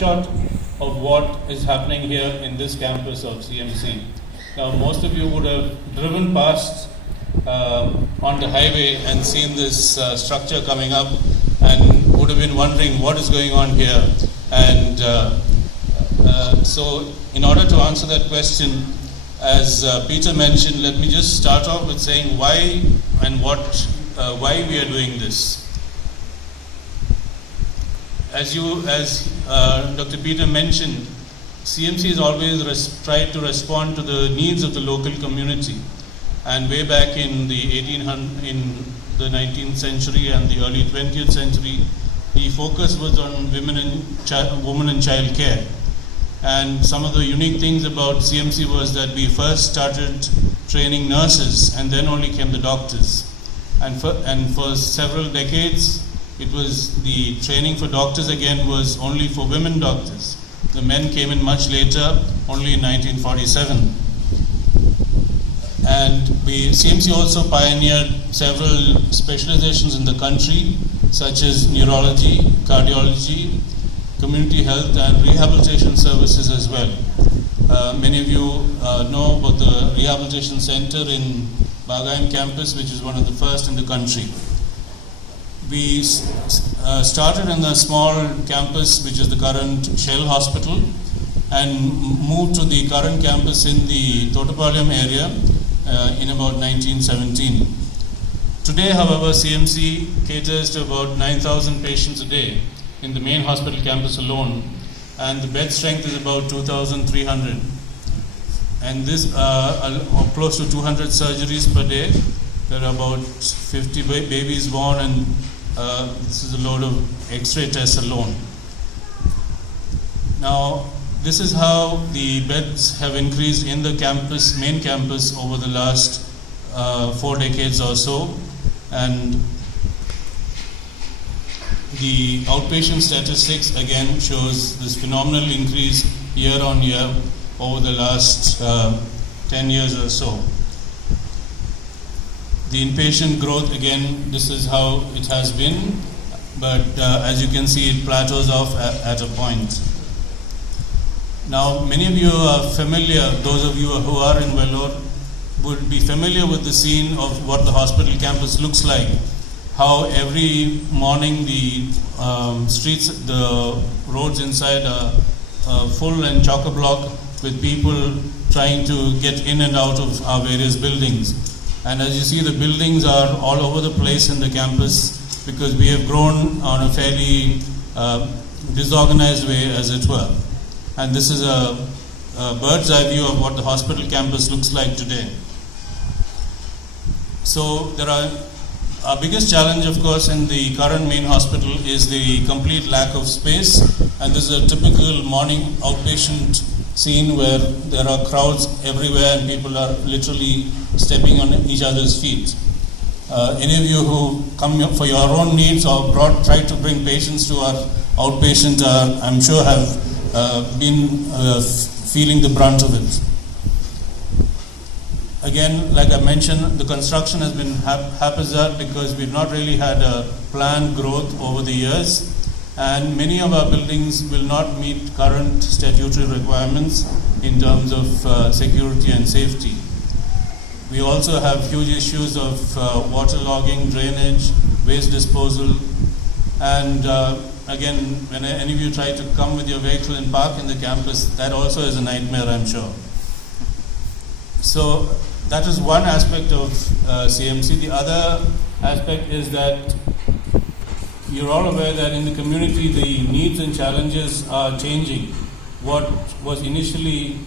snapshot of what is happening here in this campus of CMC. Now, most of you would have driven past on the highway and seen this structure coming up and would have been wondering what is going on here. And so in order to answer that question, as Peter mentioned, let me just start off with saying why and why we are doing this. As Dr. Peter mentioned, CMC has always tried to respond to the needs of the local community. And way back in the 19th century and the early 20th century, the focus was on women and child care. And some of the unique things about CMC was that we first started training nurses, and then only came the doctors. And for several decades, it was the training for doctors again was only for women doctors. The men came in much later, only in 1947. And CMC also pioneered several specializations in the country, such as neurology, cardiology, community health, and rehabilitation services as well. Many of you know about the rehabilitation center in Bete-a campus, which is one of the first in the country. We started in the small campus, which is the current Shell Hospital, and moved to the current campus in the Thottapalayam area in about 1917. Today, however, CMC caters to about 9,000 patients a day in the main hospital campus alone, and the bed strength is about 2,300. And this close to 200 surgeries per day. There are about 50 babies born, and this is a load of X-ray tests alone. Now, this is how the beds have increased in the campus, main campus, over the last 4 decades or so. And the outpatient statistics again shows this phenomenal increase year on year over the last 10 years or so. The inpatient growth, again, this is how it has been, but as you can see, it plateaus off at a point. Now, many of you are familiar, those of you who are in Vellore, would be familiar with the scene of what the hospital campus looks like. How every morning the streets, the roads inside are full and chock-a-block with people trying to get in and out of our various buildings. And as you see, the buildings are all over the place in the campus because we have grown on a fairly disorganized way, as it were. And this is a bird's eye view of what the hospital campus looks like today. So our biggest challenge, of course, in the current main hospital is the complete lack of space. And this is a typical morning outpatient scene where there are crowds everywhere and people are literally stepping on each other's feet. Any of you who come for your own needs or try to bring patients to our outpatient, I'm sure have been feeling the brunt of it. Again, like I mentioned, the construction has been haphazard because we've not really had a planned growth over the years, and many of our buildings will not meet current statutory requirements in terms of security and safety. We also have huge issues of waterlogging, drainage, waste disposal, and again, when any of you try to come with your vehicle and park in the campus, that also is a nightmare, I'm sure. So that is one aspect of CMC. The other aspect is that you're all aware that in the community the needs and challenges are changing. What was initially